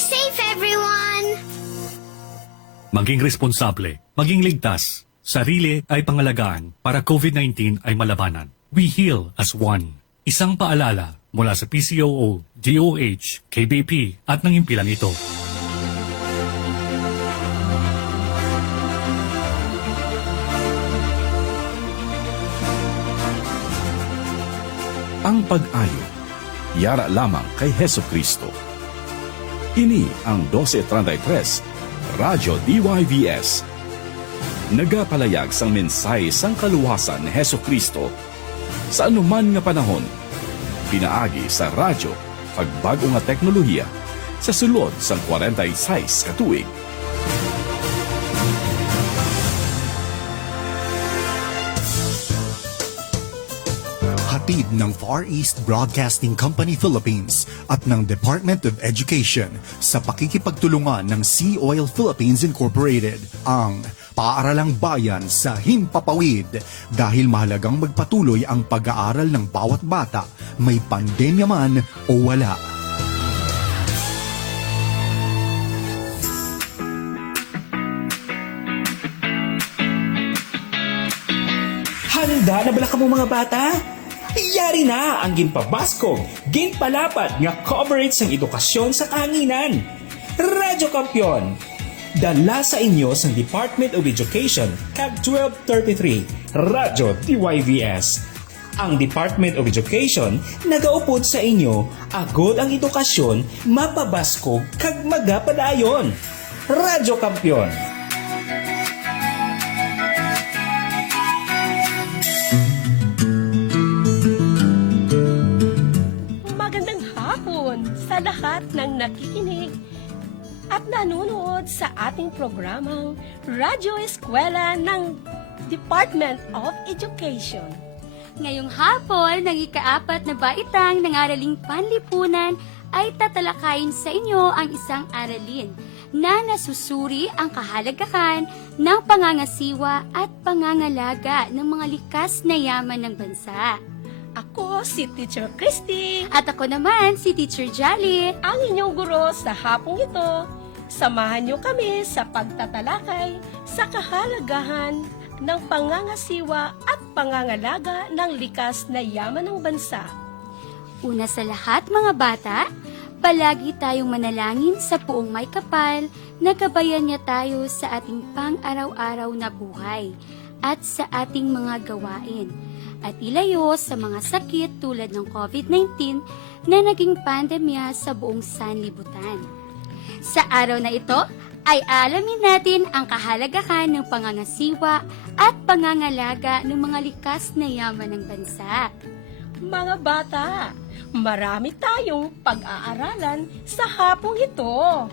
safe, everyone! Maging responsable, maging ligtas. Sarili ay pangalagaan para COVID-19 ay malabanan. We heal as one. Isang paalala mula sa PCOO, DOH, KBP at ng impilang ito. Ang pag-ayo, yara lamang kay Heso Kristo. Ini ang 1233, Radyo DYVS. Nagapalayag sang mensahe sang kaluwasan ni Heso Kristo sa anuman nga panahon. Pinaagi sa radyo, pagbago nga teknolohiya sa sulod sang 46 katuig. Hatid ng Far East Broadcasting Company Philippines at ng Department of Education sa pakikipagtulungan ng Sea Oil Philippines Incorporated ang Paaralang Bayan sa Himpapawid dahil mahalagang magpatuloy ang pag-aaral ng bawat bata, may pandemya man o wala. Handa na bala ka mo mga bata? Yari na ang ginpabaskog, ginpalapad nga coverage ng edukasyon sa kanginan. Radyo Kampiyon, dala sa inyo sa Department of Education kag 1233, Radyo DYVS. Ang Department of Education nagaupod sa inyo agod ang edukasyon mapabaskog kag magapadayon. Radyo Kampiyon. Sa lahat ng nakikinig at nanonood sa ating programang Radyo Eskwela ng Department of Education. Ngayong hapon, ng ika-4 na baitang ng Araling Panlipunan ay tatalakayin sa inyo ang isang aralin na nasusuri ang kahalagahan ng pangangasiwa at pangangalaga ng mga likas na yaman ng bansa. Ako si Teacher Christy. At ako naman si Teacher Jolly. Ang inyong guro sa hapong ito. Samahan niyo kami sa pagtatalakay sa kahalagahan ng pangangasiwa at pangangalaga ng likas na yaman ng bansa. Una sa lahat mga bata, palagi tayong manalangin sa Poong May Kapal na gabayan niya tayo sa ating pang-araw-araw na buhay at sa ating mga gawain at ilayo sa mga sakit tulad ng COVID-19 na naging pandemya sa buong sanlibutan. Sa araw na ito, ay alamin natin ang kahalagahan ng pangangasiwa at pangangalaga ng mga likas na yaman ng bansa. Mga bata, marami tayong pag-aaralan sa hapong ito.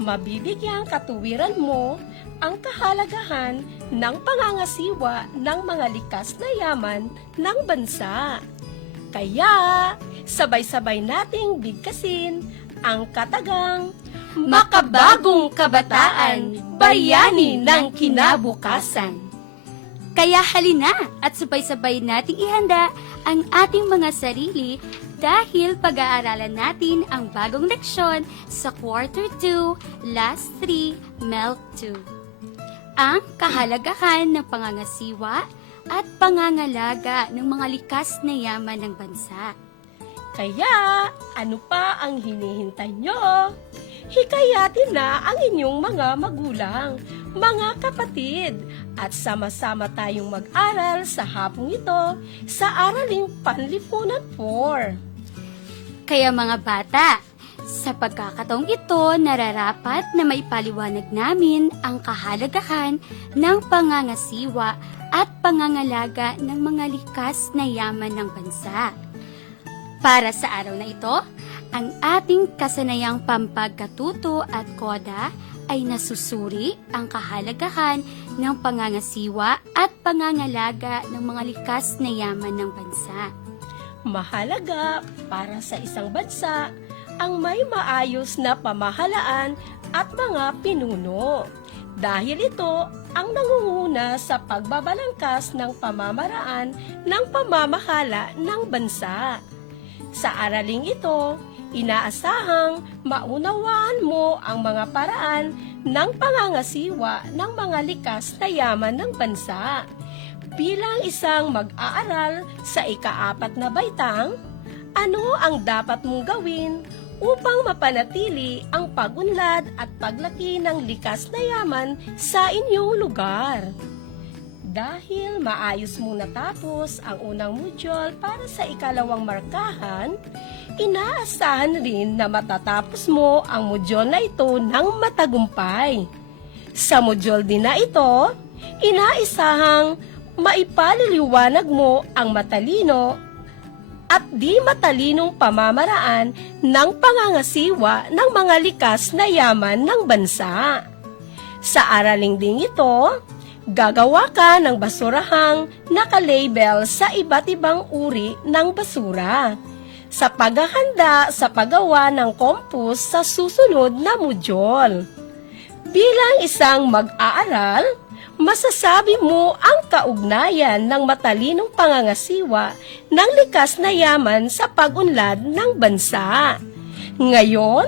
Mabibigyang katuwiran mo ang kahalagahan ng pangangasiwa ng mga likas na yaman ng bansa. Kaya, sabay-sabay nating bigkasin ang katagang Makabagong Kabataan, Bayani ng Kinabukasan. Kaya halina at sabay-sabay nating ihanda ang ating mga sarili dahil pag-aaralan natin ang bagong leksyon sa Quarter 2, Last 3, Melt 2. Ang kahalagahan ng pangangasiwa at pangangalaga ng mga likas na yaman ng bansa. Kaya, ano pa ang hinihintay nyo? Hikayatin na ang inyong mga magulang, mga kapatid, at sama-sama tayong mag-aral sa hapong ito sa Araling Panlipunan 4. Kaya mga bata, sa pagkakataong ito, nararapat na maipaliwanag namin ang kahalagahan ng pangangasiwa at pangangalaga ng mga likas na yaman ng bansa. Para sa araw na ito, ang ating kasanayang pampagkatuto at koda ay nasusuri ang kahalagahan ng pangangasiwa at pangangalaga ng mga likas na yaman ng bansa. Mahalaga para sa isang bansa ang may maayos na pamahalaan at mga pinuno. Dahil ito ang nangunguna sa pagbabalangkas ng pamamaraan ng pamamahala ng bansa. Sa araling ito, Inaasahang maunawaan mo ang mga paraan ng pangangasiwa ng mga likas na yaman ng bansa. Bilang isang mag-aaral sa ika-4 na baitang, ano ang dapat mong gawin upang mapanatili ang pag-unlad at paglaki ng likas na yaman sa inyong lugar? Dahil maayos mong natapos ang unang module para sa ikalawang markahan, inaasahan rin na matatapos mo ang module na ito ng matagumpay. Sa module din na ito, inaisahang maipaliliwanag mo ang matalino at di matalinong pamamaraan ng pangangasiwa ng mga likas na yaman ng bansa. Sa araling ding ito, gagawa ka ng basurahang nakalabel sa iba't ibang uri ng basura sa paghahanda sa paggawa ng compost sa susunod na module. Bilang isang mag-aaral, masasabi mo ang kaugnayan ng matalinong pangangasiwa ng likas na yaman sa pag-unlad ng bansa. Ngayon,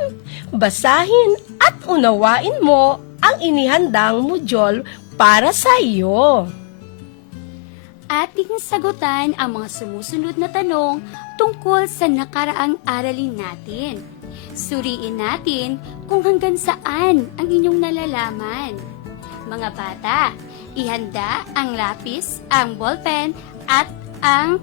basahin at unawain mo ang inihandang module para sa iyo. Ating sagutan ang mga sumusunod na tanong tungkol sa nakaraang aralin natin. Suriin natin kung hanggang saan ang inyong nalalaman. Mga bata, ihanda ang lapis, ang ballpen, at ang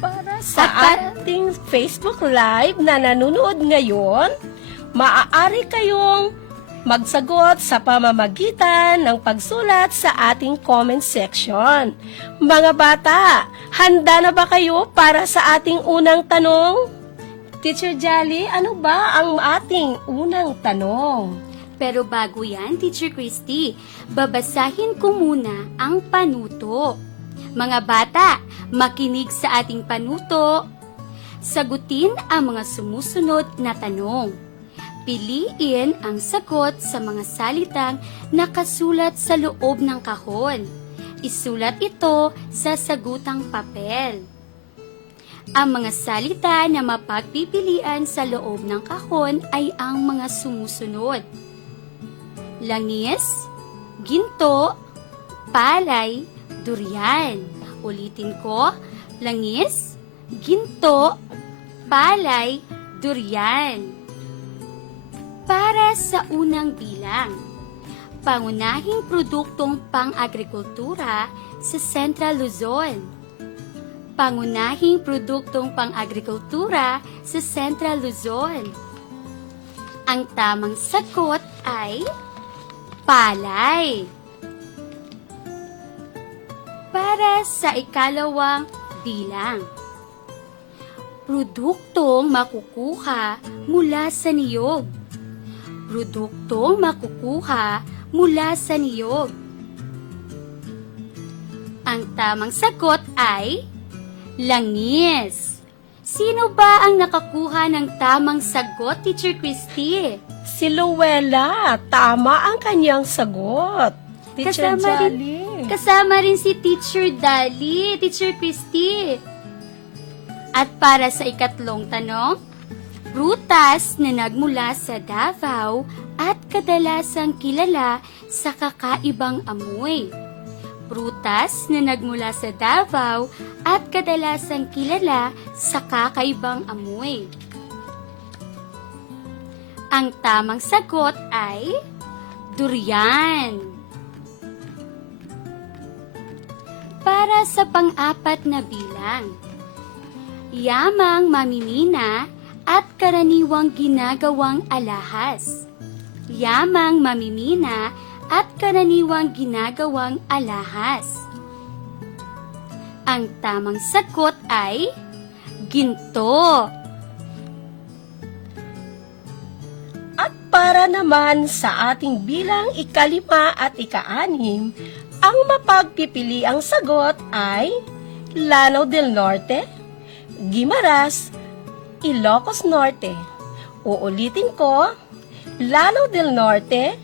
Para sa ating Facebook Live na nanonood ngayon, maaari kayong magsagot sa pamamagitan ng pagsulat sa ating comment section. Mga bata, handa na ba kayo para sa ating unang tanong? Teacher Jolly, ano ba ang ating unang tanong? Pero bago yan, Teacher Christy, babasahin ko muna ang panuto. Mga bata, makinig sa ating panuto. Sagutin ang mga sumusunod na tanong. Piliin ang sagot sa mga salitang nakasulat sa loob ng kahon. Isulat ito sa sagutang papel. Ang mga salita na mapagpipilian sa loob ng kahon ay ang mga sumusunod: langis, ginto, palay, durian. Ulitin ko, langis, ginto, palay, durian. Para sa unang bilang, pangunahing produktong pang-agrikultura sa Central Luzon. Pangunahing produktong pang-agrikultura sa Central Luzon. Ang tamang sagot ay palay. Para sa ikalawang bilang, produktong makukuha mula sa niyog. Produktong makukuha mula sa niyog. Ang tamang sagot ay langis. Sino ba ang nakakuha ng tamang sagot, Teacher Christy? Si Luella, tama ang kanyang sagot. Teacher Jolly. Kasama rin si Teacher Dali, Teacher Christy. At para sa ikatlong tanong, prutas na nagmula sa Davao at kadalasang kilala sa kakaibang amoy. Prutas na nagmula sa Davao at kadalasang kilala sa kakaibang amoy. Ang tamang sagot ay durian. Para sa pang-apat na bilang, yamang mamimina at karaniwang ginagawang alahas. Yamang mamimina at karaniwang ginagawang alahas. Ang tamang sagot ay ginto. At para naman sa ating bilang ika-5 at ika-6, ang mapagpipiliang sagot ay Lanao del Norte, Guimaras, Ilocos Norte. Uulitin ko, Lanao del Norte,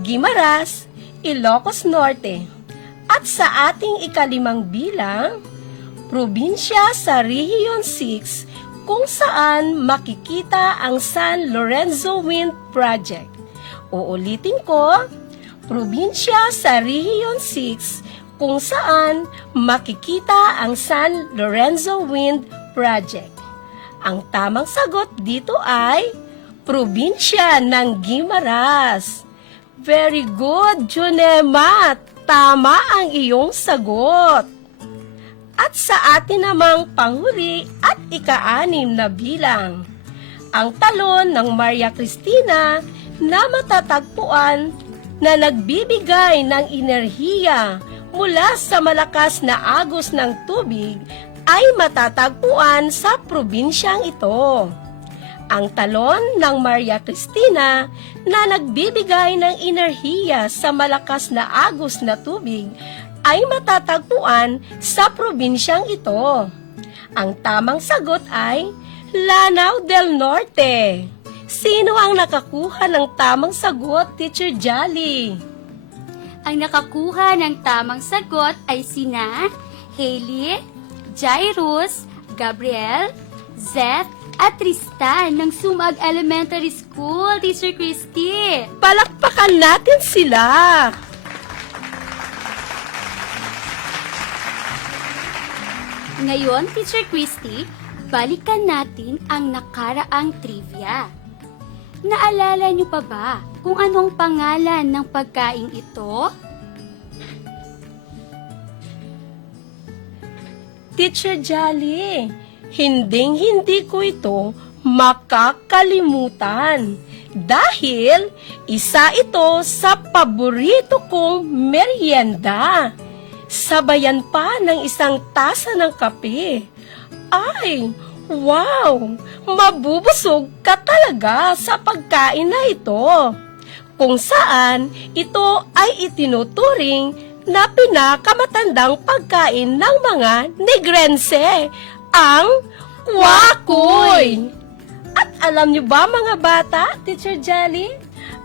Guimaras, Ilocos Norte. At sa ating ikalimang bilang, probinsya sa Region 6 kung saan makikita ang San Lorenzo Wind Project. Uulitin ko, probinsya sa Region 6 kung saan makikita ang San Lorenzo Wind Project. Ang tamang sagot dito ay probinsya ng Guimaras. Very good, Junema! Tama ang iyong sagot. At sa atin namang panghuli at ika-anim na bilang, ang talon ng Maria Cristina na matatagpuan na nagbibigay ng enerhiya mula sa malakas na agos ng tubig ay matatagpuan sa probinsyang ito. Ang talon ng Maria Cristina na nagbibigay ng enerhiya sa malakas na agos na tubig ay matatagpuan sa probinsyang ito. Ang tamang sagot ay Lanao del Norte. Sino ang nakakuha ng tamang sagot, Teacher Jolly? Ang nakakuha ng tamang sagot ay sina Hailey, Jairus, Gabriel, Zeth, at Tristan ng Sumag Elementary School, Teacher Christy. Palakpakan natin sila! Ngayon, Teacher Christy, balikan natin ang nakaraang trivia. Naalala niyo pa ba kung anong pangalan ng pagkain ito? Teacher Jolly, hinding-hindi ko ito makakalimutan dahil isa ito sa paborito kong merienda. Sabayan pa ng isang tasa ng kape. Ay, wow! Mabubusog ka talaga sa pagkain na ito. Kung saan ito ay itinuturing na pinakamatandang pagkain ng mga Negrense, ang kwakoy. At alam niyo ba mga bata, Teacher Jolly?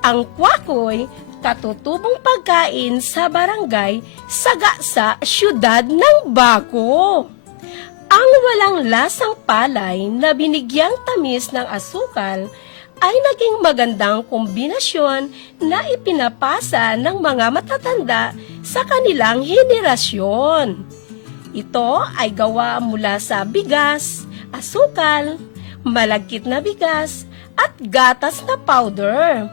Ang kwakoy, katutubong pagkain sa barangay Saga sa siyudad ng Baco. Ang walang lasang palay na binigyang tamis ng asukal ay naging magandang kombinasyon na ipinapasa ng mga matatanda sa kanilang henerasyon. Ito ay gawa mula sa bigas, asukal, malagkit na bigas, at gatas na powder.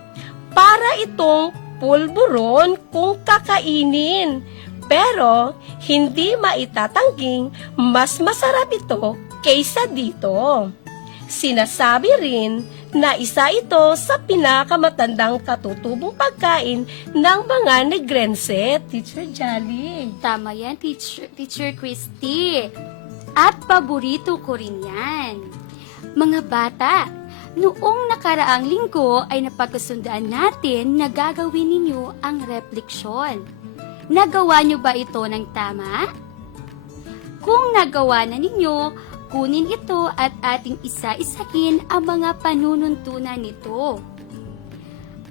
Para itong pulburon kung kakainin, pero hindi maitatangging mas masarap ito kaysa dito. Sinasabi rin na isa ito sa pinakamatandang katutubong pagkain ng mga Negrense, Teacher Jolly. Tama yan, Teacher Christy. At paborito ko rin yan. Mga bata, noong nakaraang linggo ay napagkasundaan natin na gagawin ninyo ang refleksyon. Nagawa nyo ba ito ng tama? Kung nagawa na ninyo, kunin ito at ating isa-isahin ang mga panununtunan nito.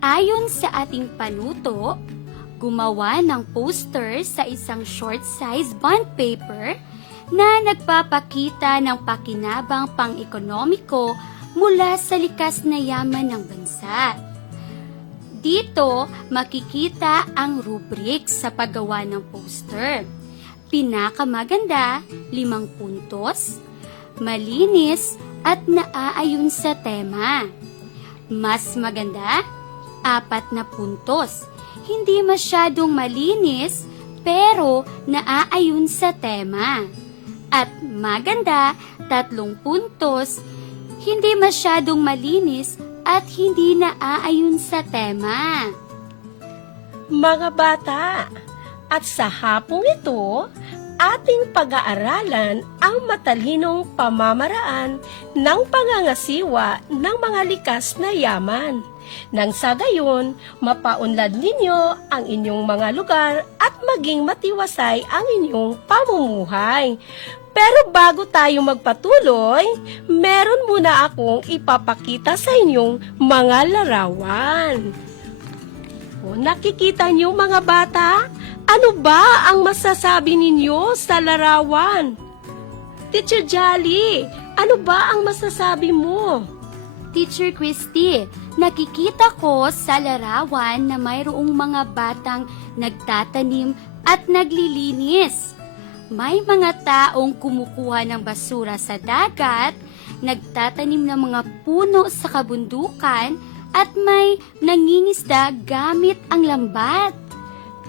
Ayon sa ating panuto, gumawa ng poster sa isang short size bond paper na nagpapakita ng pakinabang pang-ekonomiko mula sa likas na yaman ng bansa. Dito, makikita ang rubric sa paggawa ng poster. Pinakamaganda, 5 puntos, malinis at naaayon sa tema. Mas maganda, 4 na puntos. Hindi masyadong malinis pero naaayon sa tema. At maganda, 3 puntos. Hindi masyadong malinis at hindi naaayon sa tema. Mga bata, at sa hapong ito, ating pag-aaralan ang matalinong pamamaraan ng pangangasiwa ng mga likas na yaman. Nang sa gayon, mapaunlad ninyo ang inyong mga lugar at maging matiwasay ang inyong pamumuhay. Pero bago tayo magpatuloy, meron muna akong ipapakita sa inyong mga larawan. O, nakikita niyo mga bata? Ano ba ang masasabi ninyo sa larawan? Teacher Jolly, ano ba ang masasabi mo? Teacher Christy, nakikita ko sa larawan na mayroong mga batang nagtatanim at naglilinis. May mga taong kumukuha ng basura sa dagat, nagtatanim ng mga puno sa kabundukan, at may nangingisda gamit ang lambat.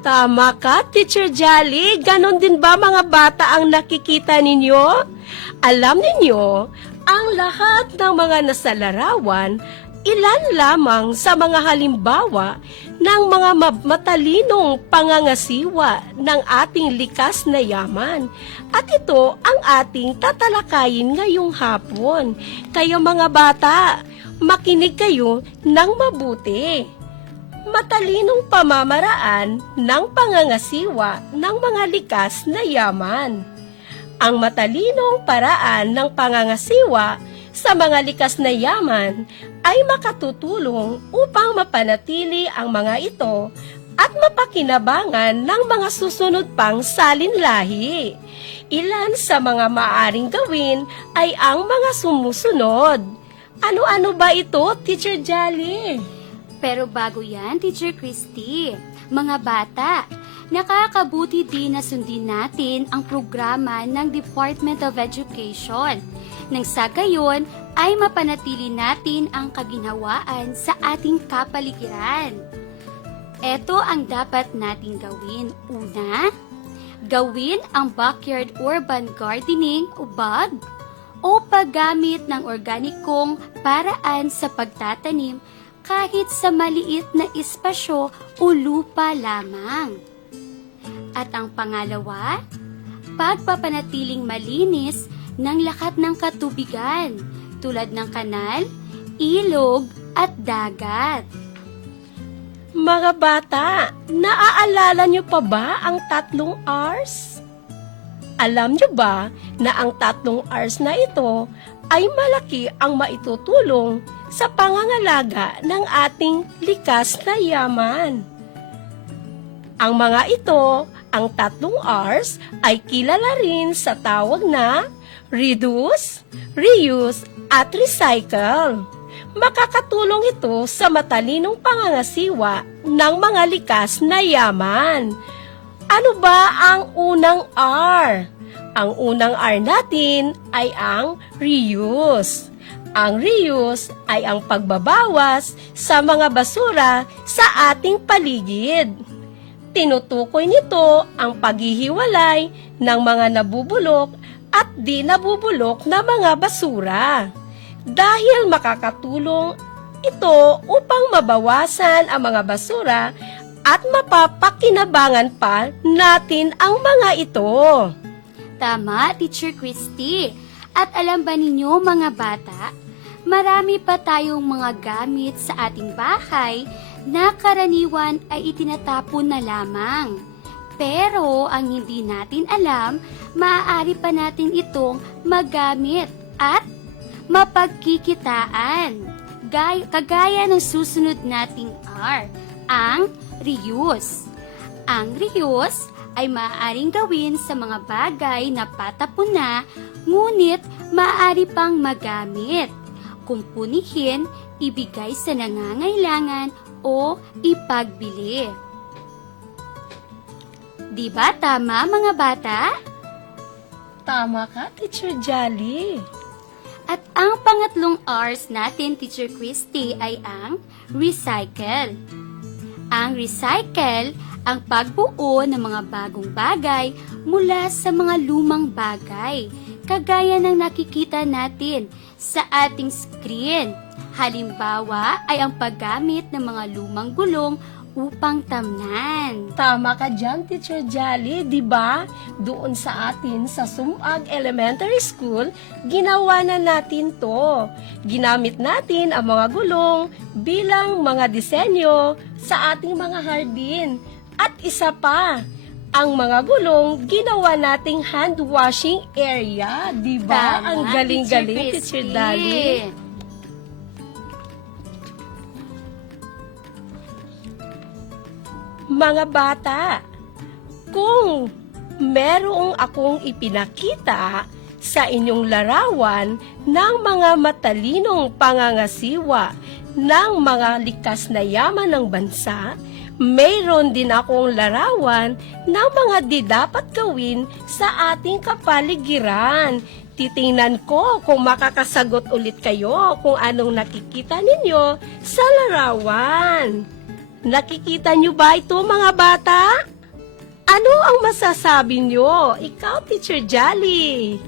Tama ka, Teacher Jolly. Ganon din ba mga bata ang nakikita ninyo? Alam ninyo, ang lahat ng mga nasa larawan, ilan lamang sa mga halimbawa ng mga matalinong pangangasiwa ng ating likas na yaman. At ito ang ating tatalakayin ngayong hapon. Kaya mga bata, makinig kayo ng mabuti. Matalinong pamamaraan ng pangangasiwa ng mga likas na yaman. Ang matalinong paraan ng pangangasiwa sa mga likas na yaman ay makatutulong upang mapanatili ang mga ito at mapakinabangan ng mga susunod pang salinlahi. Ilan sa mga maaaring gawin ay ang mga sumusunod. Ano-ano ba ito, Teacher Jolly? Pero bago yan, Teacher Christy, mga bata, nakakabuti din na sundin natin ang programa ng Department of Education. Nang sa gayon ay mapanatili natin ang kaginhawaan sa ating kapaligiran. Ito ang dapat nating gawin. Una, gawin ang backyard urban gardening o BUG o paggamit ng organikong paraan sa pagtatanim kahit sa maliit na espasyo o lupa lamang. At ang pangalawa, pagpapanatiling malinis ng lahat ng katubigan tulad ng kanal, ilog at dagat. Mga bata, naaalala niyo pa ba ang 3 R's? Alam niyo ba na ang 3 R's na ito ay malaki ang maitutulong sa pangangalaga ng ating likas na yaman? Ang mga ito, ang 3 R's, ay kilala rin sa tawag na reduce, reuse, at recycle. Makakatulong ito sa matalinong pangangasiwa ng mga likas na yaman. Ano ba ang unang R? Ang unang R natin ay ang reuse. Ang reuse ay ang pagbabawas sa mga basura sa ating paligid. Tinutukoy nito ang paghihiwalay ng mga nabubulok at di nabubulok na mga basura. Dahil makakatulong ito upang mabawasan ang mga basura at mapapakinabangan pa natin ang mga ito. Tama, Teacher Christy. At alam ba ninyo mga bata, marami pa tayong mga gamit sa ating bahay na karaniwan ay itinatapon na lamang. Pero ang hindi natin alam, maaari pa natin itong magamit at mapagkikitaan. Kagaya ng susunod nating R, ang reuse. Ang reuse ay maaaring gawin sa mga bagay na patapon na, ngunit maaari pang magamit. Kumpunihin, ibigay sa nangangailangan o ipagbili. Di ba tama mga bata? Tama ka, Teacher Jolly. At ang pangatlong R's natin, Teacher Christy, ay ang recycle. Ang recycle, ang pagbuo ng mga bagong bagay mula sa mga lumang bagay, kagaya ng nakikita natin sa ating screen. Halimbawa ay ang paggamit ng mga lumang gulong upang tamnan. Tama ka dyan, Teacher Jolly, di ba? Doon sa atin sa Sumag Elementary School, ginawa na natin to. Ginamit natin ang mga gulong bilang mga disenyo sa ating mga hardin. At isa pa, ang mga gulong ginawa nating hand washing area, di ba? Tama, Ang galing-galing, Teacher Jolly. Mga bata, kung merong akong ipinakita sa inyong larawan ng mga matalinong pangangasiwa ng mga likas na yaman ng bansa, mayroon din akong larawan ng mga di dapat gawin sa ating kapaligiran. Titingnan ko kung makakasagot ulit kayo kung anong nakikita ninyo sa larawan. Nakikita nyo ba ito, mga bata? Ano ang masasabi nyo? Ikaw, Teacher Jolly.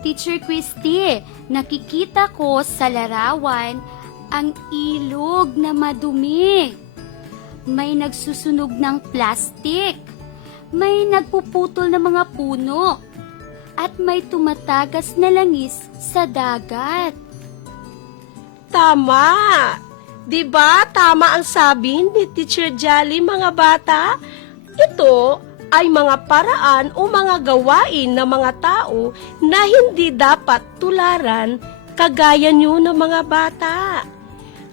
Teacher Christy, nakikita ko sa larawan ang ilog na madumi. May nagsusunog ng plastik. May nagpuputol ng mga puno. At may tumatagas na langis sa dagat. Tama! Diba? Tama ang sabi ni Teacher Jolly, mga bata. Ito ay mga paraan o mga gawain ng mga tao na hindi dapat tularan kagaya nyo ng mga bata.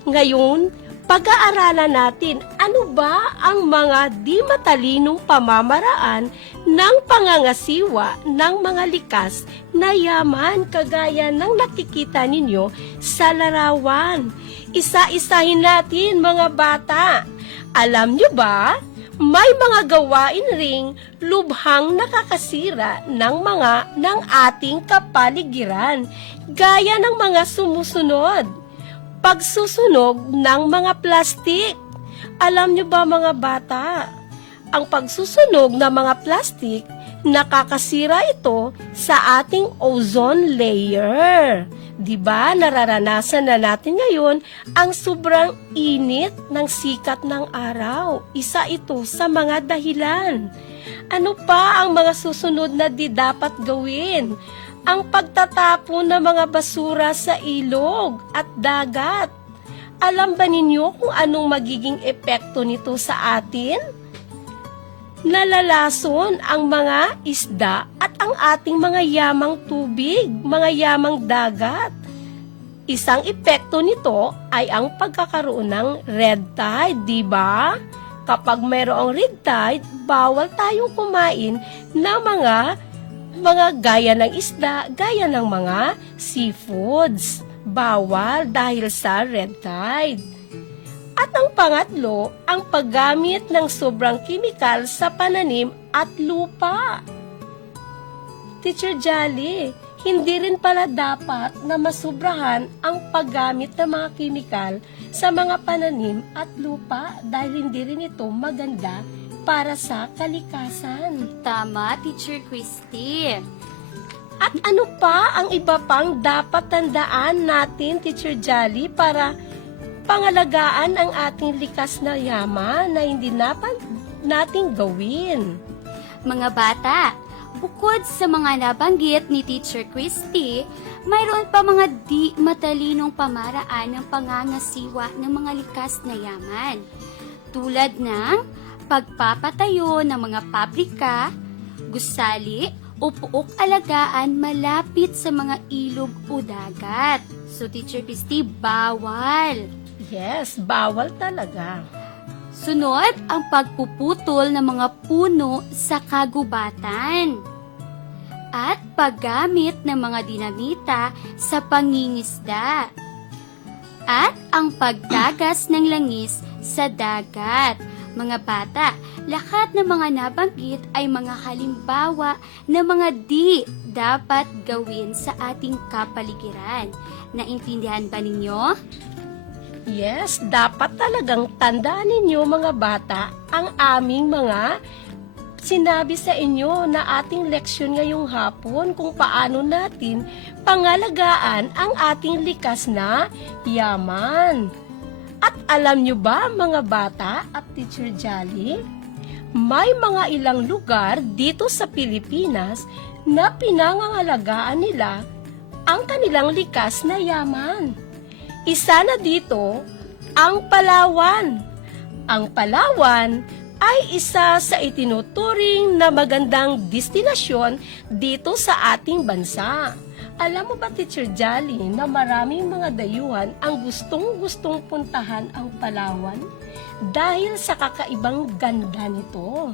Ngayon, pag-aaralan natin ano ba ang mga di matalinong pamamaraan ng pangangasiwa ng mga likas na yaman kagaya ng nakikita ninyo sa larawan. Isa-isahin natin, mga bata. Alam nyo ba, may mga gawain ring lubhang nakakasira ng ating kapaligiran, gaya ng mga sumusunod. Pagsusunog ng mga plastik. Alam nyo ba, mga bata, ang pagsusunog ng mga plastik, nakakasira ito sa ating ozone layer. Diba, nararanasan na natin ngayon ang sobrang init ng sikat ng araw. Isa ito sa mga dahilan. Ano pa ang mga susunod na di dapat gawin? Ang pagtatapon ng mga basura sa ilog at dagat. Alam ba ninyo kung anong magiging epekto nito sa atin? Nalalason ang mga isda at ang ating mga yamang tubig, mga yamang dagat. Isang epekto nito ay ang pagkakaroon ng red tide, di ba? Kapag mayroong red tide, bawal tayong kumain ng mga gaya ng isda, gaya ng mga seafoods. Bawal dahil sa red tide. At ang pangatlo, ang paggamit ng sobrang kimikal sa pananim at lupa. Teacher Jolly, hindi rin pala dapat na masubrahan ang paggamit ng mga kimikal sa mga pananim at lupa dahil hindi rin ito maganda para sa kalikasan. Tama, Teacher Christy. At ano pa ang iba pang dapat tandaan natin, Teacher Jolly, para pangalagaan ang ating likas na yaman na hindi dapat nating gawin? Mga bata, bukod sa mga nabanggit ni Teacher Christy, mayroon pa mga di matalinong pamaraan ng pangangasiwa ng mga likas na yaman. Tulad ng pagpapatayo ng mga pabrika, gusali, o puok alagaan malapit sa mga ilog o dagat. So, Teacher Christy, bawal. Yes, bawal talaga. Sunod, ang pagpuputol ng mga puno sa kagubatan. At paggamit ng mga dinamita sa pangingisda. At ang pagdagas ng langis sa dagat. Mga bata, lahat ng mga nabanggit ay mga halimbawa ng mga di dapat gawin sa ating kapaligiran. Naintindihan ba ninyo? Yes, dapat talagang tandaan ninyo, mga bata, ang aming mga sinabi sa inyo na ating leksyon ngayong hapon kung paano natin pangalagaan ang ating likas na yaman. At alam nyo ba, mga bata at Teacher Jolly, may mga ilang lugar dito sa Pilipinas na pinangangalagaan nila ang kanilang likas na yaman. Isa na dito ang Palawan. Ang Palawan, ay isa sa itinuturing na magandang destinasyon dito sa ating bansa. Alam mo ba, Teacher Jolly, na maraming mga dayuhan ang gustong-gustong puntahan ang Palawan dahil sa kakaibang ganda nito?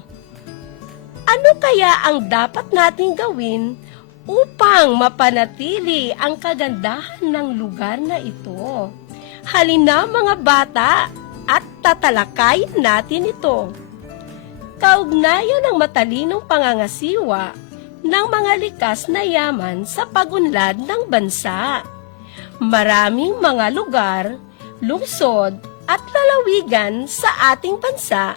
Ano kaya ang dapat nating gawin upang mapanatili ang kagandahan ng lugar na ito? Halina mga bata at tatalakayin natin ito. Kaugnayan ng matalinong pangangasiwa ng mga likas na yaman sa pag-unlad ng bansa. Maraming mga lugar, lungsod at lalawigan sa ating bansa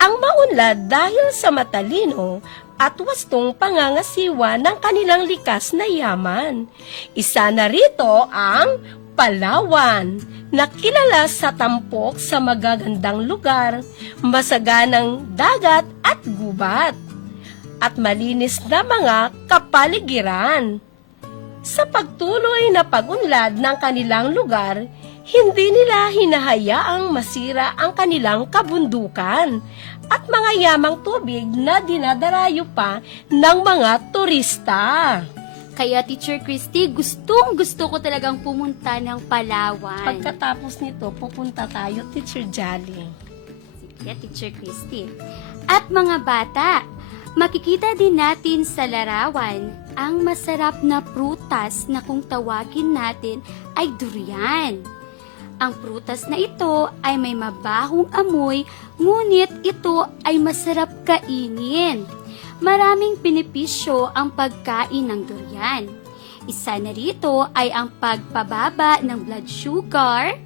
ang maunlad dahil sa matalino at wastong pangangasiwa ng kanilang likas na yaman. Isa na rito ang Palawan, na kilala sa tampok sa magagandang lugar, masaganang dagat at gubat, at malinis na mga kapaligiran. Sa pagtuloy na pag-unlad ng kanilang lugar, hindi nila hinahayaang masira ang kanilang kabundukan at mga yamang tubig na dinadarayo pa ng mga turista. Kaya Teacher Christy, gustong-gusto ko talagang pumunta ng Palawan. Pagkatapos nito, pupunta tayo, Teacher Jolly. Sige, Teacher Christy. At mga bata, makikita din natin sa larawan ang masarap na prutas na kung tawagin natin ay durian. Ang prutas na ito ay may mabahong amoy, ngunit ito ay masarap kainin. Maraming benepisyo ang pagkain ng durian. Isa na rito ay ang pagpababa ng blood sugar,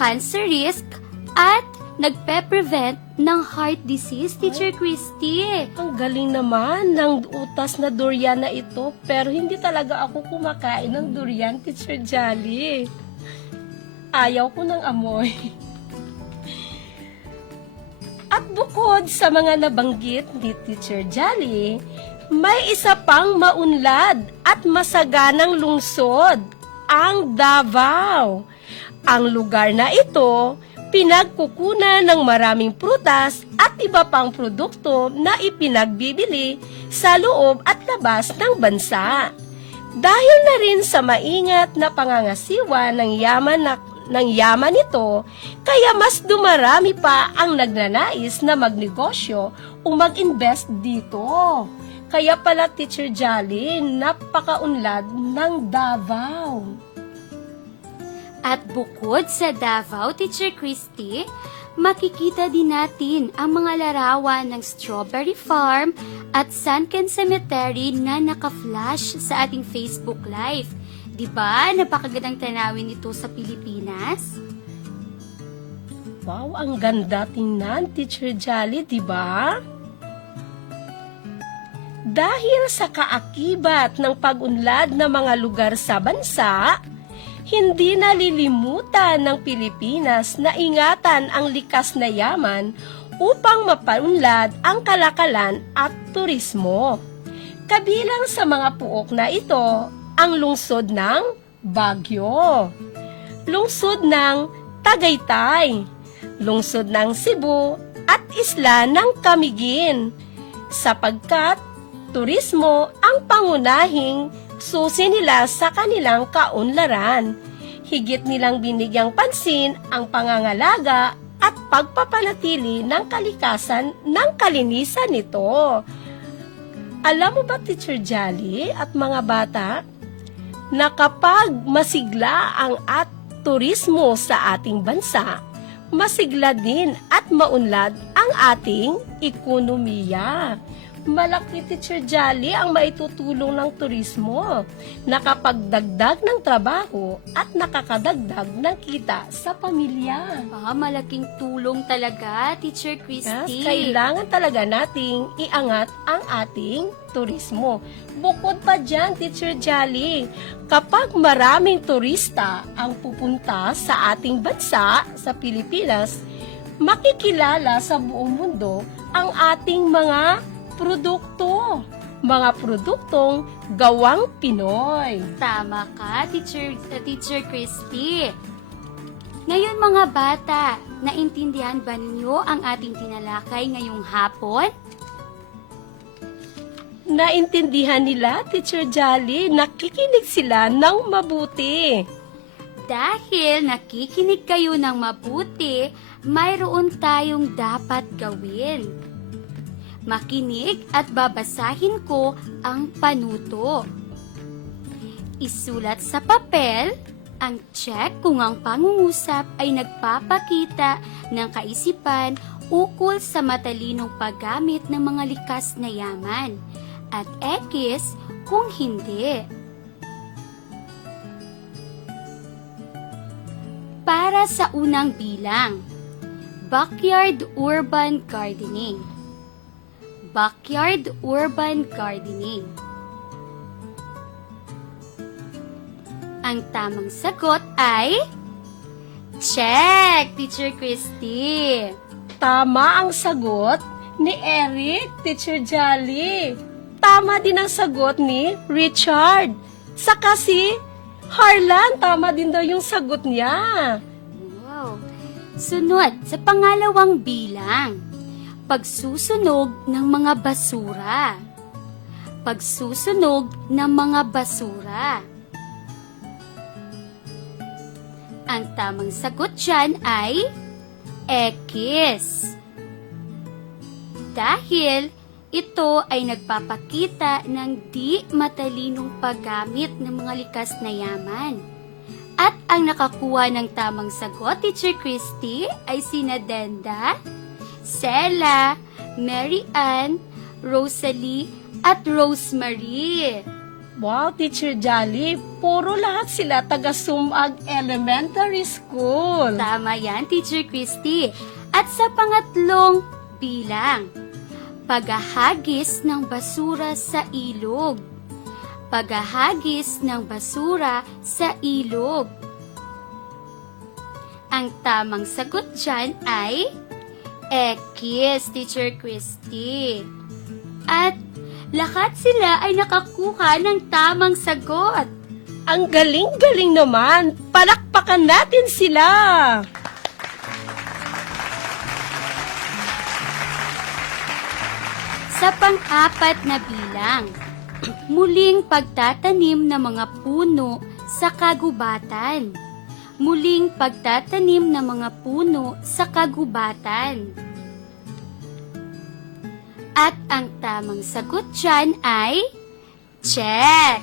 cancer risk, at nagpe-prevent ng heart disease, Teacher Christy. Ang galing naman ng utas na durian na ito, pero hindi talaga ako kumakain ng durian, Teacher Jolly. Ayaw ko ng amoy. At bukod sa mga nabanggit ni Teacher Jolly, may isa pang maunlad at masaganang lungsod, ang Davao. Ang lugar na ito, pinagkukunan ng maraming prutas at iba pang produkto na ipinagbibili sa loob at labas ng bansa. Dahil na rin sa maingat na pangangasiwa ng yaman nito, kaya mas dumarami pa ang nagnanais na magnegosyo o mag-invest dito. Kaya pala, Teacher Jolly, napakaunlad ng Davao. At bukod sa Davao, Teacher Christy, makikita din natin ang mga larawan ng Strawberry Farm at Sunken Cemetery na naka-flash sa ating Facebook Live. Diba? Napakagandang tanawin ito sa Pilipinas. Wow, ang ganda tingnan, Teacher Jolly, diba? Dahil sa kaakibat ng pag-unlad ng mga lugar sa bansa, hindi nalilimutan ng Pilipinas na ingatan ang likas na yaman upang mapaunlad ang kalakalan at turismo. Kabilang sa mga puok na ito, ang lungsod ng Baguio, lungsod ng Tagaytay, lungsod ng Cebu at isla ng Camiguin, sapagkat turismo ang pangunahing susi nila sa kanilang kaunlaran. Higit nilang binigyang pansin ang pangangalaga at pagpapanatili ng kalikasan ng kalinisan nito. Alam mo ba, Teacher Jolly at mga bata, na kapag masigla ang turismo sa ating bansa, masigla din at maunlad ang ating ekonomiya. Malaki, Teacher Jolly, ang maitutulong ng turismo, nakapagdagdag ng trabaho at nakakadagdag ng kita sa pamilya. Malaking tulong talaga, Teacher Yes, Christy. kailangan talaga nating iangat ang ating turismo. Bukod pa dyan, Teacher Jolly, kapag maraming turista ang pupunta sa ating bansa, sa Pilipinas, makikilala sa buong mundo ang ating mga produktong gawang Pinoy. Tama ka, Teacher Christy. Ngayon mga bata, naintindihan ba ninyo ang ating tinalakay ngayong hapon? Naintindihan nila, Teacher Jolly, nakikinig sila ng mabuti. Dahil nakikinig kayo ng mabuti, mayroon tayong dapat gawin. Makinig at babasahin ko ang panuto. Isulat sa papel ang check kung ang pangungusap ay nagpapakita ng kaisipan ukol sa matalinong paggamit ng mga likas na yaman at X kung hindi. Para sa unang bilang, backyard urban gardening. Backyard urban gardening. Ang tamang sagot ay check, Teacher Christy. Tama ang sagot ni Eric, Teacher Jolly. Tama din ang sagot ni Richard. Saka si Harlan, tama din daw yung sagot niya. Wow. Sunod sa pangalawang bilang, pagsusunog ng mga basura. Pagsusunog ng mga basura. Ang tamang sagot dyan ay X. Dahil ito ay nagpapakita ng di matalinong paggamit ng mga likas na yaman. At ang nakakuha ng tamang sagot, Teacher Christy, ay sina Denda, Sela, Mary Ann, Rosalie, at Rosemary. Wow, Teacher Jolly, puro lahat sila taga Sumag Elementary School. Tama yan, Teacher Christy. At sa pangatlong bilang, paghahagis ng basura sa ilog. Paghahagis ng basura sa ilog. Ang tamang sagot dyan ay X, Teacher Christy. At lahat sila ay nakakuha ng tamang sagot. Ang galing-galing naman. Palakpakan natin sila. Sa pang-apat na bilang, muling pagtatanim ng mga puno sa kagubatan. Muling pagtatanim ng mga puno sa kagubatan. At ang tamang sagot dyan ay check.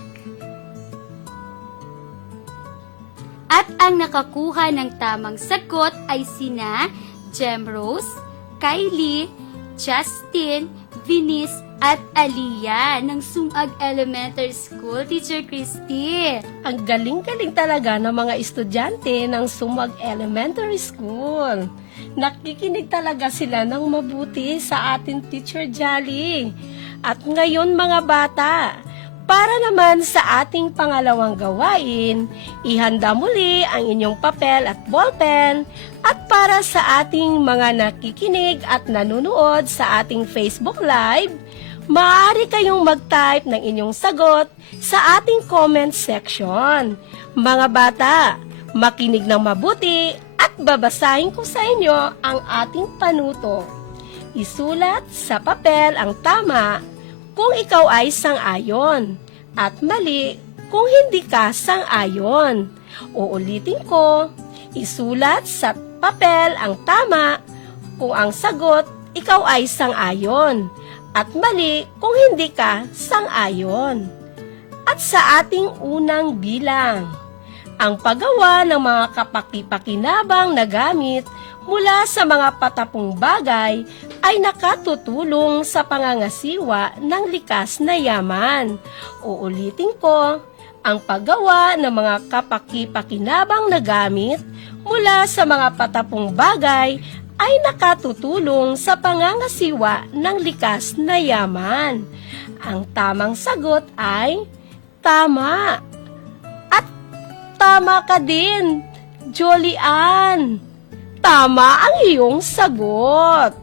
At ang nakakuha ng tamang sagot ay sina Gemrose, Kylie, Justin, Venice, at Aliyah ng Sumag Elementary School, Teacher Christy. Ang galing-galing talaga ng mga estudyante ng Sumag Elementary School. Nakikinig talaga sila ng mabuti sa ating Teacher Jolly. At ngayon mga bata, para naman sa ating pangalawang gawain, ihanda muli ang inyong papel at ballpen at para sa ating mga nakikinig at nanonood sa ating Facebook Live, maaari kayong mag-type ng inyong sagot sa ating comment section. Mga bata, makinig ng mabuti at babasahin ko sa inyo ang ating panuto. Isulat sa papel ang tama kung ikaw ay sang-ayon at mali kung hindi ka sang-ayon. Uulitin ko, isulat sa papel ang tama kung ang sagot ikaw ay sang-ayon at mali kung hindi ka sang-ayon. At sa ating unang bilang, ang paggawa ng mga kapaki-pakinabang na gamit mula sa mga patapong bagay ay nakatutulong sa pangangasiwa ng likas na yaman. Uulitin ko, ang paggawa ng mga kapaki-pakinabang na gamit mula sa mga patapong bagay ay nakatutulong sa pangangasiwa ng likas na yaman. Ang tamang sagot ay tama. At tama ka din, Jolian. Tama ang iyong sagot.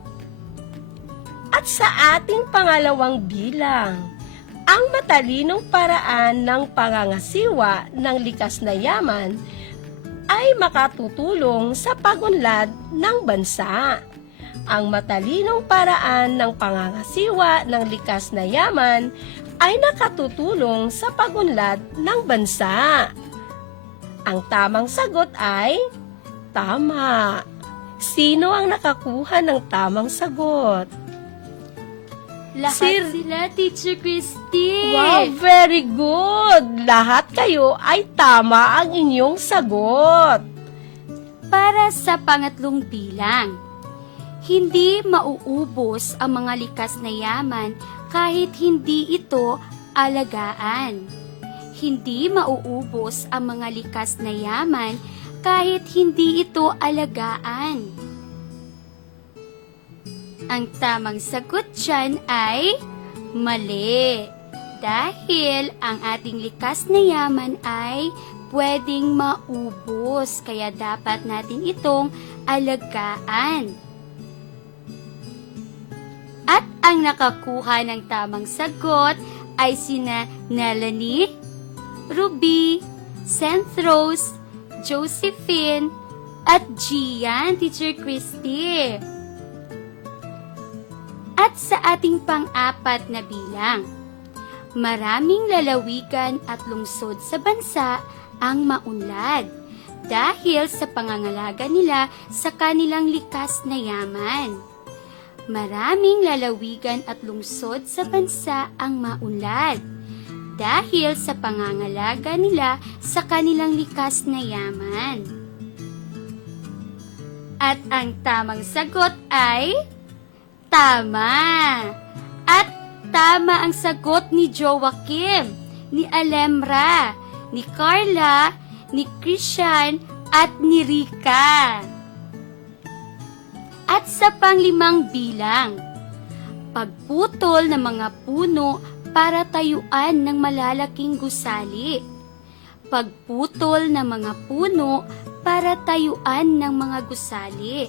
At sa ating pangalawang bilang, ang matalinong paraan ng pangangasiwa ng likas na yaman ay makatutulong sa pagunlad ng bansa. Ang matalinong paraan ng pangangasiwa ng likas na yaman ay nakatutulong sa pagunlad ng bansa. Ang tamang sagot ay tama. Sino ang nakakuha ng tamang sagot? Lahat Sir- sila, Teacher Christy. Wow, very good! Lahat kayo ay tama ang inyong sagot. Para sa pangatlong bilang, hindi mauubos ang mga likas na yaman kahit hindi ito alagaan. Hindi mauubos ang mga likas na yaman kahit hindi ito alagaan. Ang tamang sagot dyan ay mali. Dahil ang ating likas na yaman ay pwedeng maubos, kaya dapat natin itong alagaan. At ang nakakuha ng tamang sagot ay sina Nelanie, Ruby, Rose, Josephine, at Gian, Teacher Christy. At sa ating pang-apat na bilang, maraming lalawigan at lungsod sa bansa ang maunlad dahil sa pangangalaga nila sa kanilang likas na yaman. Maraming lalawigan at lungsod sa bansa ang maunlad dahil sa pangangalaga nila sa kanilang likas na yaman. At ang tamang sagot ay tama. At tama ang sagot ni Joaquim, ni Alemra, ni Carla, ni Christian, at ni Rika. At sa panglimang bilang, pagputol ng mga puno para tayuan ng malalaking gusali. Pagputol ng mga puno para tayuan ng mga gusali.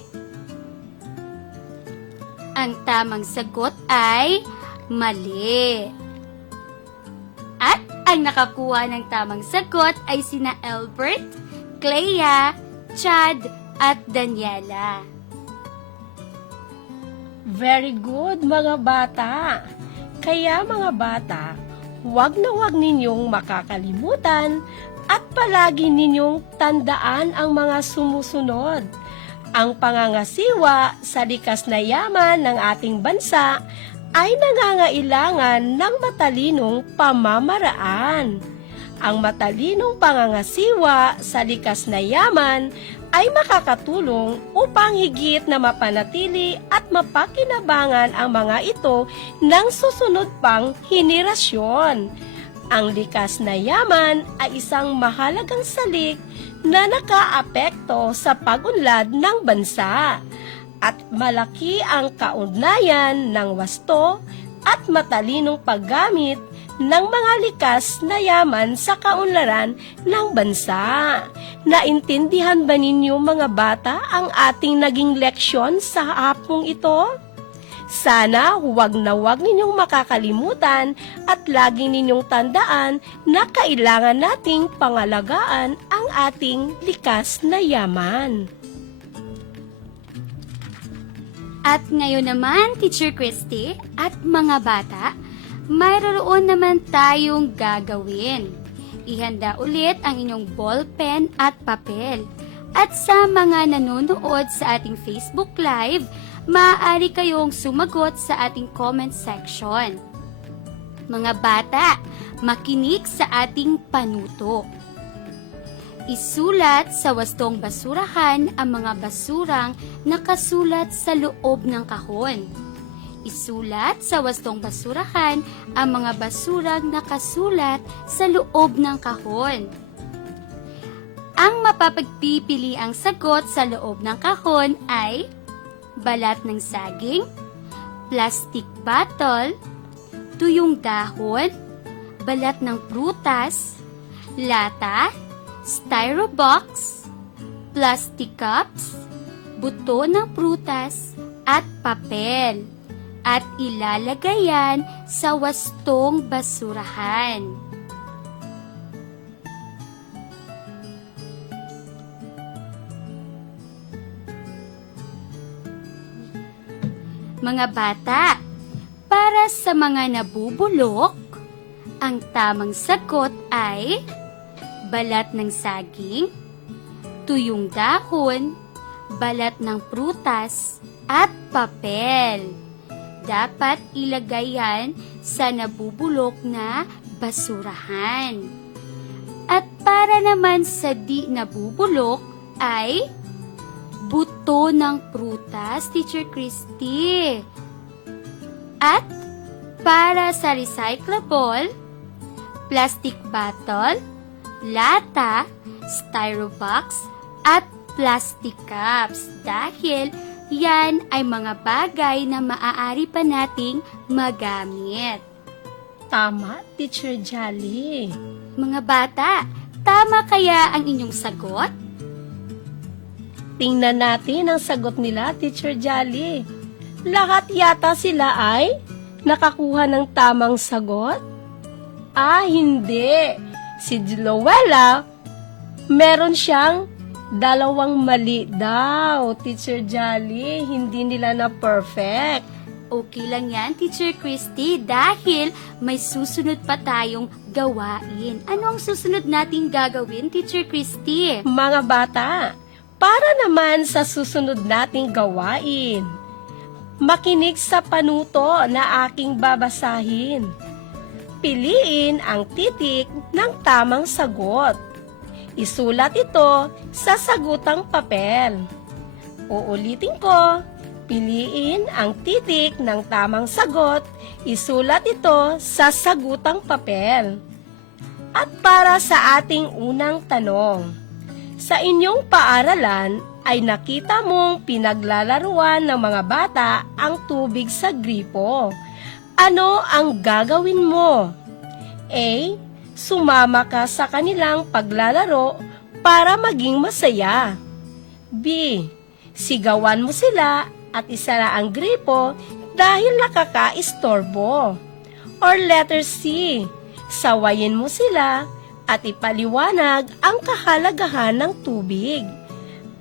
Ang tamang sagot ay mali. At ang nakakuha ng tamang sagot ay sina Albert, Clea, Chad, at Daniela. Very good, mga bata. Kaya mga bata, huwag na huwag ninyong makakalimutan at palagi ninyong tandaan ang mga sumusunod. Ang pangangasiwa sa likas na yaman ng ating bansa ay nangangailangan ng matalinong pamamaraan. Ang matalinong pangangasiwa sa likas na yaman ay makakatulong upang higit na mapanatili at mapakinabangan ang mga ito ng susunod pang henerasyon. Ang likas na yaman ay isang mahalagang salik na nakaapekto sa pagunlad ng bansa at malaki ang kaugnayan ng wasto at matalinong paggamit ng mga likas na yaman sa kaunlaran ng bansa. Naintindihan ba ninyo mga bata ang ating naging leksyon sa hapong ito? Sana huwag na huwag ninyong makakalimutan at lagi ninyong tandaan na kailangan nating pangalagaan ang ating likas na yaman. At ngayon naman, Teacher Christy at mga bata, mayroon naman tayong gagawin. Ihanda ulit ang inyong ballpen at papel. At sa mga nanonood sa ating Facebook Live, maaari kayong sumagot sa ating comment section. Mga bata, makinig sa ating panuto. Isulat sa wastong basurahan ang mga basurang nakasulat sa loob ng kahon. Isulat sa wastong basurahan ang mga basurang nakasulat sa loob ng kahon. Ang mapapagpipili ang sagot sa loob ng kahon ay balat ng saging, plastic bottle, tuyong dahon, balat ng prutas, lata, styrobox, plastic cups, buto ng prutas, at papel. At ilalagay yan sa wastong basurahan. Mga bata, para sa mga nabubulok, ang tamang sagot ay balat ng saging, tuyong dahon, balat ng prutas, at papel. Dapat ilagay yan sa nabubulok na basurahan. At para naman sa di nabubulok ay buto ng prutas, Teacher Christy. At para sa recyclable, plastic bottle, lata, styrobox, at plastic cups dahil yan ay mga bagay na maaari pa nating magamit. Tama, Teacher Jolly. Mga bata, tama kaya ang inyong sagot? Tingnan natin ang sagot nila, Teacher Jolly. Lahat yata sila ay nakakuha ng tamang sagot? Hindi. Si Joella, meron siyang 2 mali daw, Teacher Jolly. Hindi nila na perfect. Okay lang yan, Teacher Christy, dahil may susunod pa tayong gawain. Ano ang susunod nating gagawin, Teacher Christy? Mga bata, para naman sa susunod nating gawain, makinig sa panuto na aking babasahin. Piliin ang titik ng tamang sagot. Isulat ito sa sagutang papel. Uulitin ko, piliin ang titik ng tamang sagot. Isulat ito sa sagutang papel. At para sa ating unang tanong, sa inyong paaralan ay nakita mong pinaglalaruan ng mga bata ang tubig sa gripo. Ano ang gagawin mo? A. Sumama ka sa kanilang paglalaro para maging masaya. B. Sigawan mo sila at isara ang gripo dahil nakaka-istorbo. Or letter C. Sawayin mo sila at ipaliwanag ang kahalagahan ng tubig.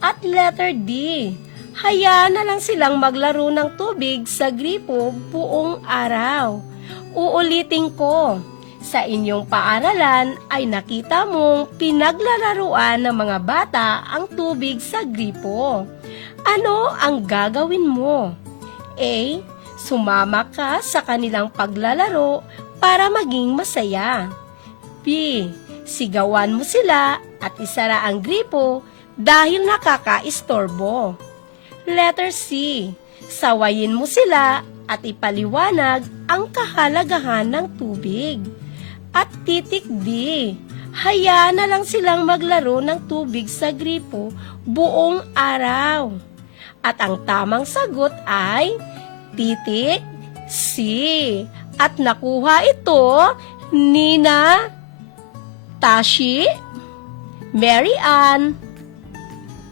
At letter D. Hayaan na lang silang maglaro ng tubig sa gripo buong araw. Uulitin ko. Sa inyong paaralan ay nakita mong pinaglalaruan ng mga bata ang tubig sa gripo. Ano ang gagawin mo? A. Sumama ka sa kanilang paglalaro para maging masaya. B. Sigawan mo sila at isara ang gripo dahil nakaka-istorbo. Letter C. Sawayin mo sila at ipaliwanag ang kahalagahan ng tubig. At titik D. Hayaan na lang silang maglaro ng tubig sa gripo buong araw. At ang tamang sagot ay titik C. At nakuha ito ni Tashi, Mary Ann,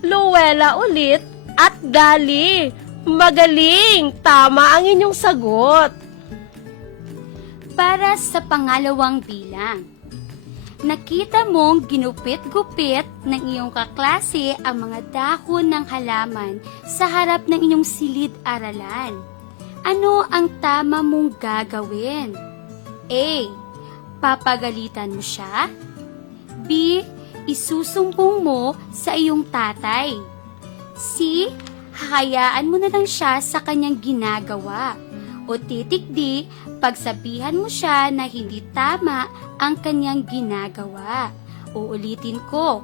Luella ulit at Gali. Magaling! Tama ang inyong sagot. Para sa pangalawang bilang, nakita mong ginupit-gupit ng iyong kaklase ang mga dahon ng halaman sa harap ng inyong silid-aralan. Ano ang tama mong gagawin? A. Papagalitan mo siya. B. Isusumbong mo sa iyong tatay. C. Hahayaan mo na lang siya sa kanyang ginagawa. O titik D, pagsabihan mo siya na hindi tama ang kanyang ginagawa. Uulitin ko,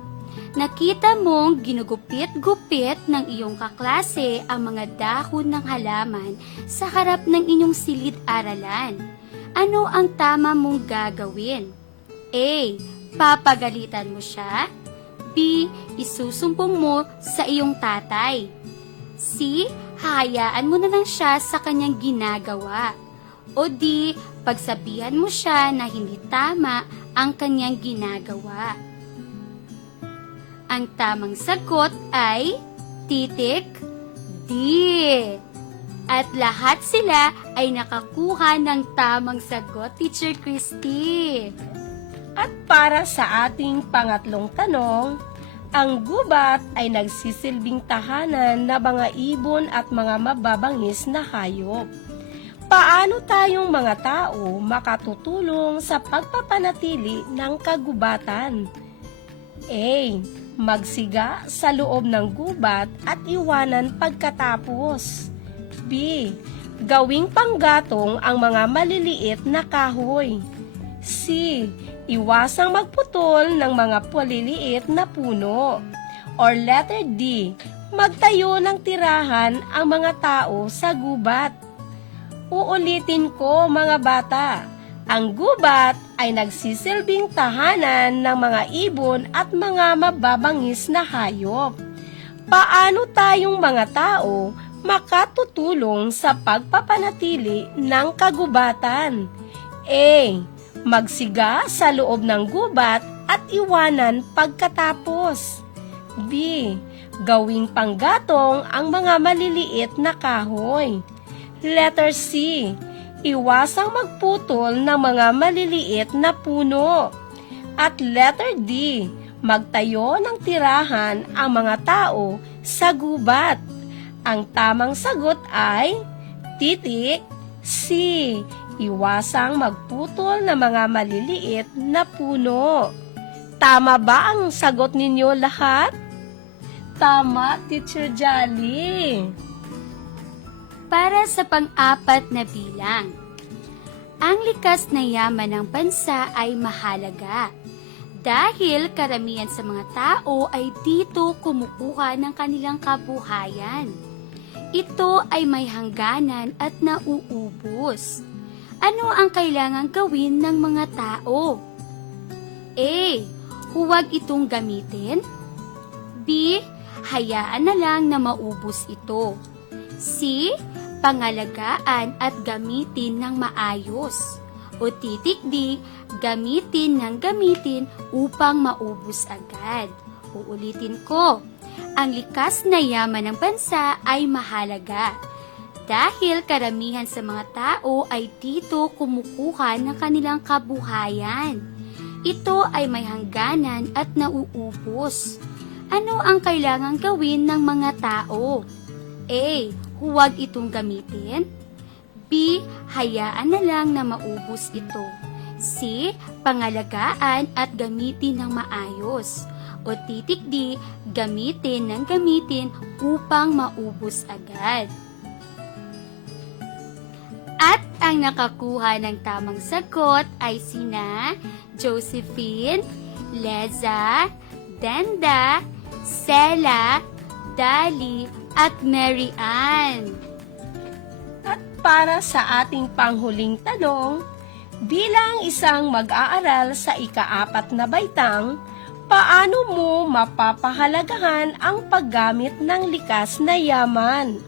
nakita mong ginugupit-gupit ng iyong kaklase ang mga dahon ng halaman sa harap ng inyong silid-aralan. Ano ang tama mong gagawin? A. Papagalitan mo siya. B. Isusumbong mo sa iyong tatay. C. Hahayaan mo na lang siya sa kanyang ginagawa. O D. Pagsabihan mo siya na hindi tama ang kanyang ginagawa. Ang tamang sagot ay titik D. At lahat sila ay nakakuha ng tamang sagot, Teacher Christy. At para sa ating pangatlong tanong, Ang gubat ay nagsisilbing tahanan na mga ibon at mga mababangis na hayop. Paano tayong mga tao makatutulong sa pagpapanatili ng kagubatan? A. Magsiga sa loob ng gubat at iwanan pagkatapos. B. Gawing panggatong ang mga maliliit na kahoy. C. Iwasang magputol ng mga paliliit na puno. Or letter D. Magtayo ng tirahan ang mga tao sa gubat. Uulitin ko mga bata. Ang gubat ay nagsisilbing tahanan ng mga ibon at mga mababangis na hayop. Paano tayong mga tao makatutulong sa pagpapanatili ng kagubatan? A. Magsiga sa loob ng gubat at iwanan pagkatapos. B. Gawing panggatong ang mga maliliit na kahoy. Letter C. Iwasang magputol ng mga maliliit na puno. At letter D. Magtayo ng tirahan ang mga tao sa gubat. Ang tamang sagot ay titik C. Iwasang magputol ng mga maliliit na puno. Tama ba ang sagot ninyo lahat? Tama, Teacher Jolly. Para sa pang-apat na bilang, ang likas na yaman ng bansa ay mahalaga dahil karamihan sa mga tao ay dito kumukuha ng kanilang kabuhayan. Ito ay may hangganan at nauubos. Ano ang kailangang gawin ng mga tao? A. Huwag itong gamitin. B. Hayaan na lang na maubos ito. C. Pangalagaan at gamitin ng maayos. O titik D. Gamitin ng gamitin upang maubos agad. Uulitin ko. Ang likas na yaman ng bansa ay mahalaga dahil karamihan sa mga tao ay dito kumukuha ng kanilang kabuhayan. Ito ay may hangganan at nauubos. Ano ang kailangang gawin ng mga tao? A. Huwag itong gamitin. B. Hayaan na lang na maubos ito. C. Pangalagaan at gamitin ng maayos. O titik D. Gamitin ng gamitin upang maubos agad. At ang nakakuha ng tamang sagot ay sina Josephine, Leza, Denda, Sela, Dali, at Mary Ann. At para sa ating panghuling tanong, bilang isang mag-aaral sa ika-4 na baitang, paano mo mapapahalagahan ang paggamit ng likas na yaman?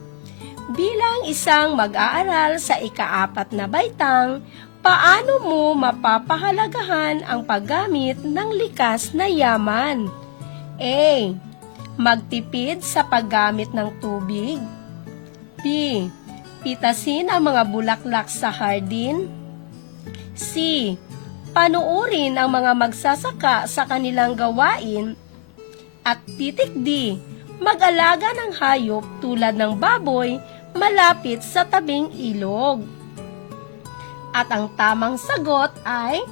Bilang isang mag-aaral sa ika-4 na baitang, paano mo mapapahalagahan ang paggamit ng likas na yaman? A. Magtipid sa paggamit ng tubig. B. Pitasin ang mga bulaklak sa hardin. C. Panuorin ang mga magsasaka sa kanilang gawain. At titik D. Mag-alaga ng hayop tulad ng baboy malapit sa tabing ilog. At ang tamang sagot ay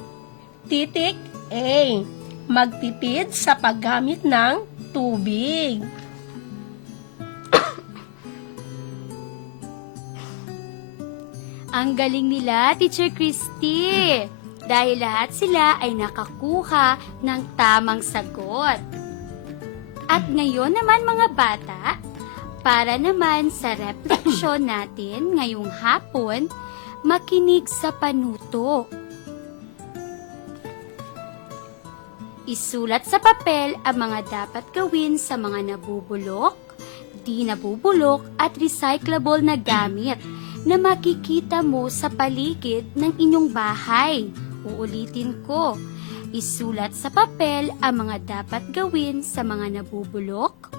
titik A. Magtipid sa paggamit ng tubig. Ang galing nila, Teacher Christy! Dahil lahat sila ay nakakuha ng tamang sagot. At ngayon naman mga bata, para naman sa refleksyon natin ngayong hapon, makinig sa panuto. Isulat sa papel ang mga dapat gawin sa mga nabubulok, di nabubulok at recyclable na gamit na makikita mo sa paligid ng inyong bahay. Uulitin ko. Isulat sa papel ang mga dapat gawin sa mga nabubulok,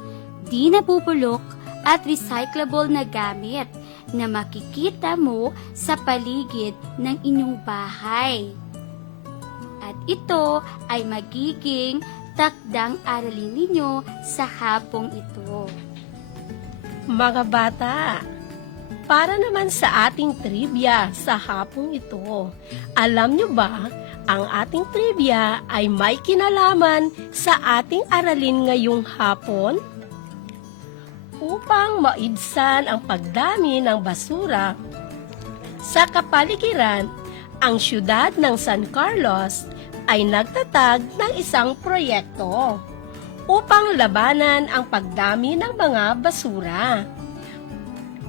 di nabubulok at recyclable na gamit na makikita mo sa paligid ng inyong bahay. At ito ay magiging takdang aralin ninyo sa hapong ito. Mga bata, para naman sa ating trivia sa hapong ito, alam nyo ba, ang ating trivia ay may kinalaman sa ating aralin ngayong hapon? Upang maibsan ang pagdami ng basura sa kapaligiran, ang siyudad ng San Carlos ay nagtatag ng isang proyekto upang labanan ang pagdami ng mga basura.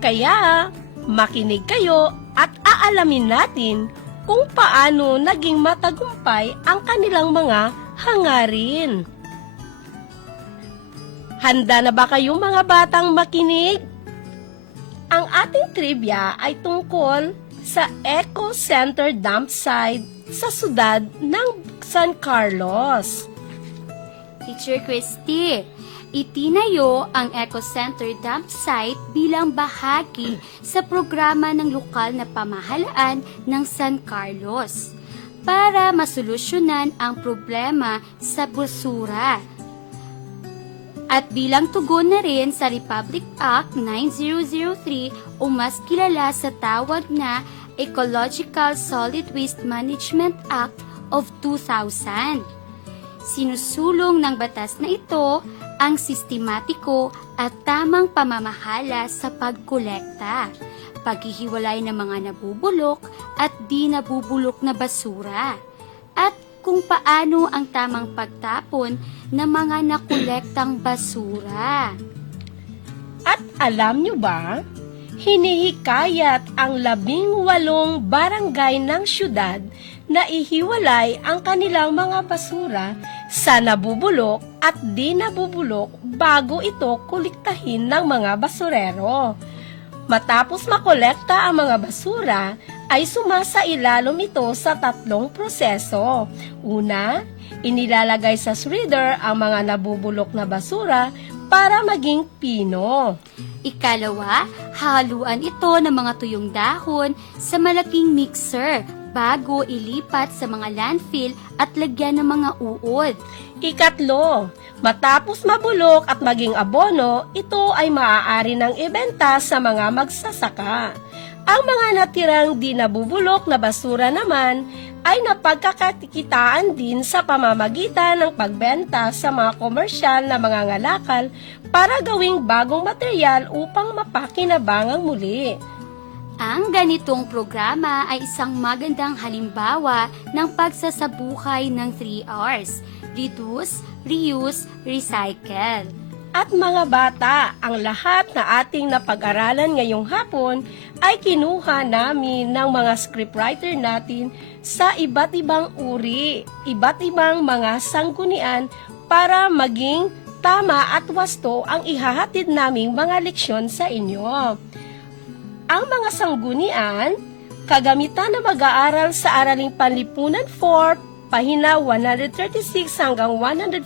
Kaya, makinig kayo at aalamin natin kung paano naging matagumpay ang kanilang mga hangarin. Handa na ba kayong mga batang makinig? Ang ating trivia ay tungkol sa Eco Center Dump Site sa siyudad ng San Carlos. Teacher Christy, itinayo ang Eco Center Dump Site bilang bahagi sa programa ng lokal na pamahalaan ng San Carlos para masolusyonan ang problema sa basura. At bilang tugon na rin sa Republic Act 9003 o mas kilala sa tawag na Ecological Solid Waste Management Act of 2000. Sinusulong ng batas na ito ang sistematiko at tamang pamamahala sa pagkolekta, paghihiwalay ng mga nabubulok at di nabubulok na basura, at kung paano ang tamang pagtapon ng mga nakolektang basura. At alam nyo ba, hinihikayat ang 18 barangay ng syudad na ihiwalay ang kanilang mga basura sa nabubulok at di nabubulok bago ito kolektahin ng mga basurero. Matapos makolekta ang mga basura, ay sumasailalom ito sa 3 proseso. Una, inilalagay sa shredder ang mga nabubulok na basura para maging pino. Ikalawa, haluan ito ng mga tuyong dahon sa malaking mixer bago ilipat sa mga landfill at lagyan ng mga uod. Ikatlo, matapos mabulok at maging abono, ito ay maaari ng ibenta sa mga magsasaka. Ang mga natirang di nabubulok na basura naman ay napagkakakitaan din sa pamamagitan ng pagbenta sa mga komersyal na mga ngalakal para gawing bagong material upang mapakinabangang muli. Ang ganitong programa ay isang magandang halimbawa ng pagsasabuhay ng 3 R's: reduce, reuse, recycle. At mga bata, ang lahat na ating napag-aralan ngayong hapon ay kinuha namin ng mga scriptwriter natin sa iba't ibang uri, iba't ibang mga sanggunian para maging tama at wasto ang ihahatid naming mga leksyon sa inyo. Ang mga sanggunian, kagamitan na mag-aaral sa Araling Panlipunan 4, pahina 136 hanggang 144.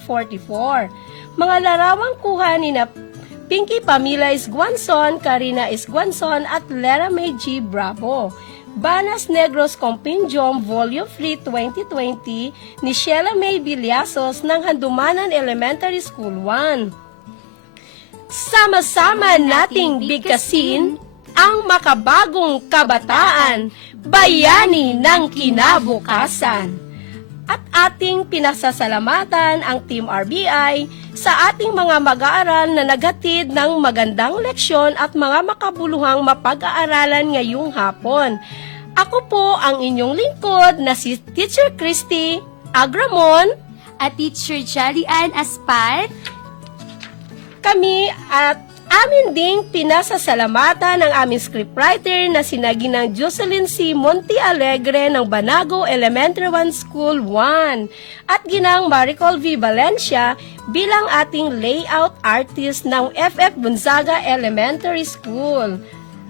Mga larawang kuha ni na Pinky Pamela Isguanzon, Karina Isguanzon at Lera May G. Bravo. Banas Negros Compendium Volume 3 2020 ni Sheila May Villazos ng Handumanan Elementary School 1. Sama-sama nating bigkasin ang makabagong kabataan, bayani ng kinabukasan. At ating pinasasalamatan ang Team RBI sa ating mga mag-aaral na naghatid ng magandang leksyon at mga makabuluhang mapag-aaralan ngayong hapon. Ako po ang inyong lingkod na si Teacher Christy Agramon At Teacher Jolly Ann Aspal. Kami at amin ding pinasasalamatan ng aming scriptwriter na sinaginang Jocelyn C. Montealegre ng Banago Elementary 1 School 1 at ginang Maricol V. Valencia bilang ating layout artist ng FF Gonzaga Elementary School.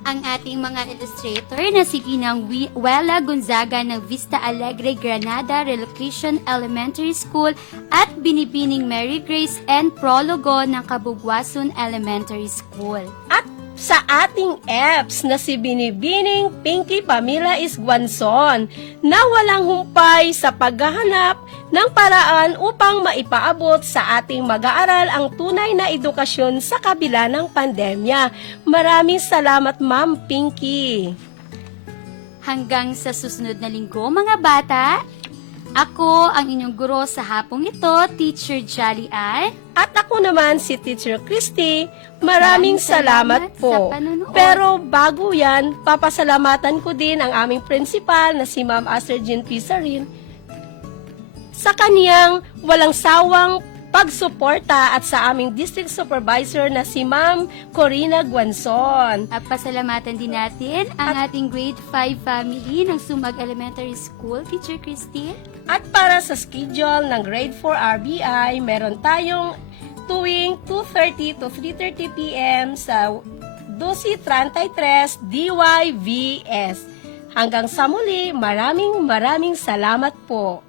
Ang ating mga illustrator na si Ginang Wela Gonzaga ng Vista Alegre Granada Relocation Elementary School at Binibining Mary Grace N. Prologo ng Kabugwason Elementary School. At sa ating EPS na si Binibining Pinky Pamela Isguanzon na walang humpay sa paghahanap ng paraan upang maipaabot sa ating mag-aaral ang tunay na edukasyon sa kabila ng pandemya. Maraming salamat, Ma'am Pinky. Hanggang sa susunod na linggo, mga bata, ako ang inyong guro sa hapong ito, Teacher Jolly Ann. At ako naman si Teacher Christy. Maraming salamat sa po. panonood. Pero bago yan, papasalamatan ko din ang aming principal na si Ma'am Aster Jean Pizarin sa kaniyang walang sawang pagsuporta at sa aming district supervisor na si Ma'am Corina Guanzon. At pasalamatan din natin ang ating grade 5 family ng Sumag Elementary School, Teacher Christy. At para sa schedule ng grade 4 RBI, meron tayong tuwing 2:30 to 3:30 p.m. sa 1233 DYVS. Hanggang sa muli, maraming salamat po.